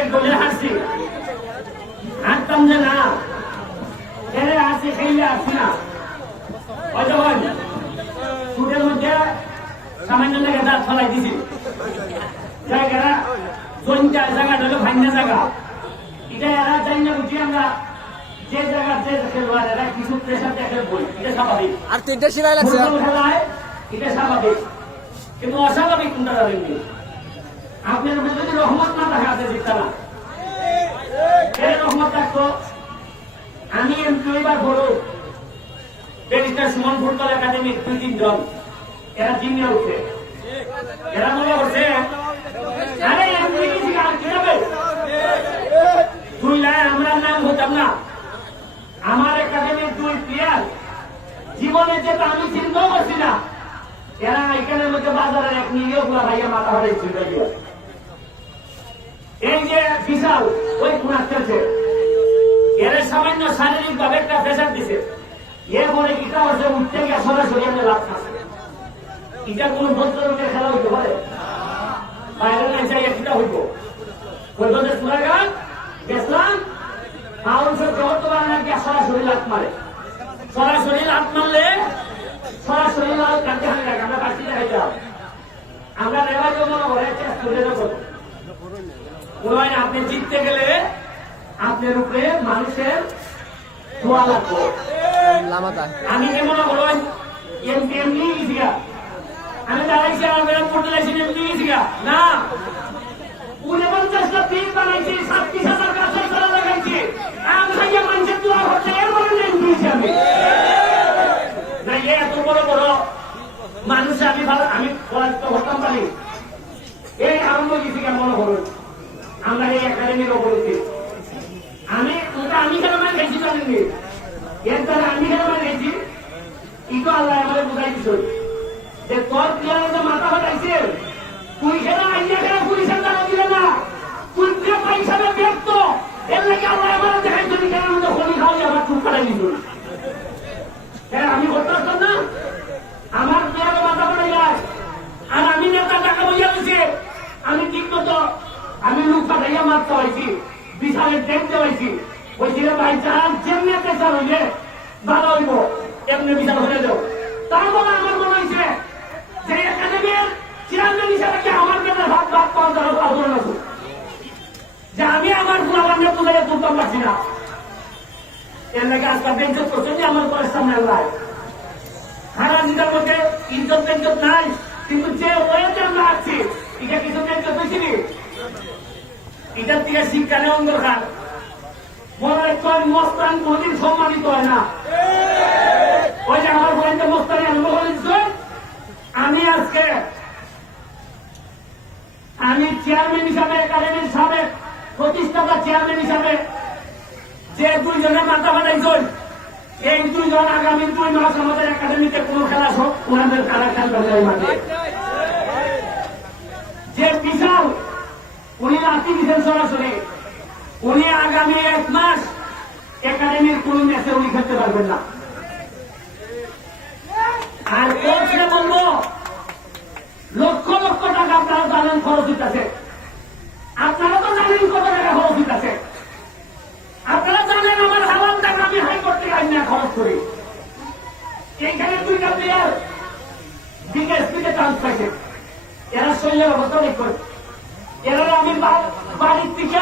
এক বলে হাসি হাঁটতাম যে না এরে আসি খেলে আসি না হয়তো সুদের মধ্যে সামান্য লেগে দাঁত ফলাই দিছি জায়গাটা জনটা জায়গাটা হলো ভাঙনা জায়গা এটা এরা জানি না বুঝি আমরা যে জায়গা যে খেলোয়াড় এরা কিছু প্রেশার দেখে বই এটা স্বাভাবিক আর তিনটা সিলাই লাগছে খেলায় এটা স্বাভাবিক কিন্তু অস্বাভাবিক কোনটা জানেন আপনার উপরে যদি রহমত না থাকে আছে জিততা না এই রহমত থাকতো আমি এমপিবার বড় ব্যারিস্টার সুমন ফুটবল একাডেমির 2-3 জন এরা জিম্মে উঠছে এরা মনে করছে আরে এমপি কি আর কি হবে তুইলায় আমরা নাম হতাম না আমার একাডেমির 2 প্লেয়ার জীবনে যেটা আমি চিন্তাও করছি না এরা এখানের মধ্যে বাজারের এক নিয়োগ ভাইয়া মাথা হয়েছিল এই যে বিশাল ওই খুনা খেলছে এর সামান্য শারীরিক ভাবে একটা প্রেশার দিছে এরপরে কিটা হচ্ছে উঠতে গিয়ে সরাসরি আমরা লাভ খাচ্ছে এটা কোন বছরের খেলা হইতে পারে বাইরে না চাই কিটা হইব কলকাতার সুরাঘাট গেছিলাম আউন্সের জগৎবার নাকি সরাসরি লাভ মারে সরাসরি লাভ মারলে সরাসরি লাভ কাটতে হয় না আমরা বাড়তি দেখাইতে হবে আমরা রেওয়াজও মনে করে চলে যাবো আপনি জিততে গেলে আপনার উপরে মানুষের দোয়া লাগবে আমি কেমন বলবেন এমপি এমনি গেছিগা আমি দাঁড়াইছি আমার করতে লাগছি এমনি গেছিগা না 49টা পিন বানাইছি 37,000 গাছের চারা লাগাইছি আমি ভাইয়া মানুষের দোয়া করতে এর বলে এমপি আমি না এত বড় বড় মানুষ আমি ভালো আমি পড়াশোনা করতাম পারি এই আরম্ভ গেছিগা মনে করুন আমরা এই একাডেমির অবস্থিত আমি কেন মানে গেছি জানেননি এরপরে আমি কেন মানে গেছি ইটো আল্লাহ আমাদের বুঝাই দিছ যে তোর প্লেয়ারের যে মাথা ফাটাইছে তুই খেলা আইয়া খেলা পুলিশের দ্বারা দিলে না তুই প্রিয় হিসাবে ব্যক্ত এর লাগে আল্লাহ আমার দেখাই যদি কেন আমাদের হোলি খাওয়াই আমার চুপ কাটাই দিত আমি করতে পারতাম না আমার প্লেয়ারের মাথা ফাটাই যায় আর আমি নেতা টাকা বইয়া দিছে আমি ঠিক মতো আমি লোক পাঠাইয়া মারতে হয়েছি বিশালের দেখতে হয়েছি ওই ছেলে ভাই চান যেমনি পেশার হইলে ভালো হইব এমনি বিশাল হয়ে যাও তারপরে আমার মনে হয়েছে যে একাডেমির চেয়ারম্যান হিসাবে কি আমার মেয়েদের ভাগ ভাগ পাওয়া যাবে আন্দোলন আছে যে আমি আমার ফুলাবান্ডে তুলে তুলতাম পারছি না এর লাগে আজকাল বেঞ্চত করছেন যে আমার পরের সামনে আল্লাহ হারা জিটার মধ্যে ইজ্জত বেঞ্চত নাই কিন্তু যে ওয়েতে আমরা আসছি এটা কিছু বেঞ্চত হয়েছি এটার থেকে শিক্ষা নেওয়া দরকার মনে রাখবেন মস্তান কোনদিন সম্মানিত হয় না ওই যে আমার বলেন মস্তানি আরম্ভ করে দিচ্ছে আমি আজকে আমি চেয়ারম্যান হিসাবে একাডেমির সাবেক প্রতিষ্ঠাতা চেয়ারম্যান হিসাবে যে 2 জনের মাথা ফাটাইছেন এই 2 জন আগামী 2 মাস আমাদের একাডেমিতে কোন খেলা হোক ওনাদের কারা খেলবে মাঠে যে বিশাল উনি রাত্রি দিচ্ছেন সরাসরি উনি আগামী 1 মাস একাডেমির কোন ম্যাচে উনি খেলতে পারবেন না আর কোচকে বলবো লক্ষ লক্ষ টাকা আপনারা জানেন খরচ হইতেছে আপনারা তো জানেন কত টাকা খরচ হইতেছে আপনারা জানেন আমার হাওয়াল টাকা আমি হাইকোর্ট থেকে আইন খরচ করি এইখানে 2টা প্লেয়ার বিকেএসপিতে চান্স পাইছে এরা শরীরের অবস্থা দেখবেন এরা আমি বাড়ির থেকে